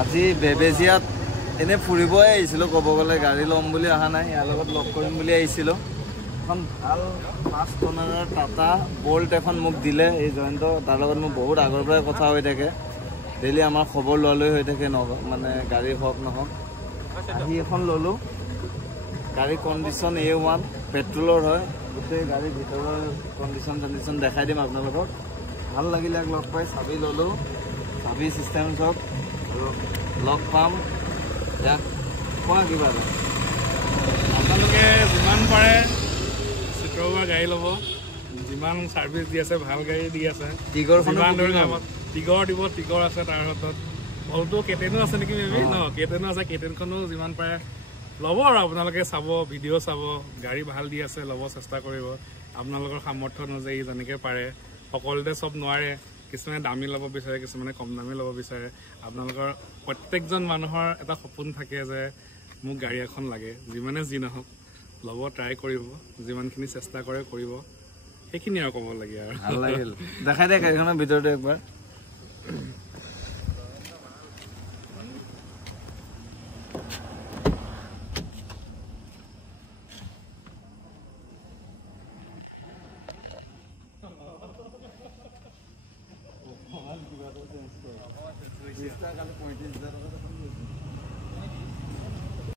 আজি বেবেজিয়াত এনে ফুৰিবই আহিছিলোঁ ক'ব গ'লে গাড়ী ল'ম বুলি অহা নাই ইয়াৰ লগত লগ কৰিম বুলি আহিছিলোঁ এখন ভাল 5 টনাৰৰ টাটা বল্ট এখন মোক দিলে এই জয়ন্ত তাৰ লগত মোৰ বহুত আগৰ পৰাই কথা হৈ থাকে ডেইলি আমাৰ খবৰ লোৱালৈ হৈ থাকে মানে গাড়ী হওক নহওক আহি এখন ল'লোঁ গাড়ী কণ্ডিশ্যন A1 পেট্ৰলৰ হয় গোটেই গাড়ীৰ ভিতৰৰ কণ্ডিশ্যন দেখাই দিম আপোনালোকক ভাল লাগিলে লগ পাই চাবি ল'লোঁ চাবি চিষ্টেম চাওক আৰু লগ পাম ইয়াক কোৱা কিবা আপোনালোকে যিমান পাৰে চিট্ৰ'ৰ গাড়ী ল'ব যিমান ছাৰ্ভিচ দি আছে ভাল গাড়ী দি আছে টিগৰ দিব টিগৰ আছে তাৰ হাতত অলটো কেটেনো আছে নেকি মেবি ন কেটেনো আছে কেটেনখনো যিমান পাৰে ল'ব আৰু আপোনালোকে চাব ভিডিঅ' চাব গাড়ী ভাল দি আছে ল'ব চেষ্টা কৰিব আপোনালোকৰ সামৰ্থ্য অনুযায়ী যেনেকৈ পাৰে সকলোতে চব নোৱাৰে কিছুমানে দামী ল'ব বিচাৰে কিছুমানে কম দামী ল'ব বিচাৰে আপোনালোকৰ প্ৰত্যেকজন মানুহৰ এটা সপোন থাকে যে মোক গাড়ী এখন লাগে যিমানে যি নহওক ল'ব ট্ৰাই কৰিব যিমানখিনি চেষ্টা কৰে কৰিব সেইখিনি আৰু ক'ব লাগে আৰু ভাল লাগিল দেখাই দে গাড়ীখনৰ ভিতৰতে একবাৰ কালি 35,000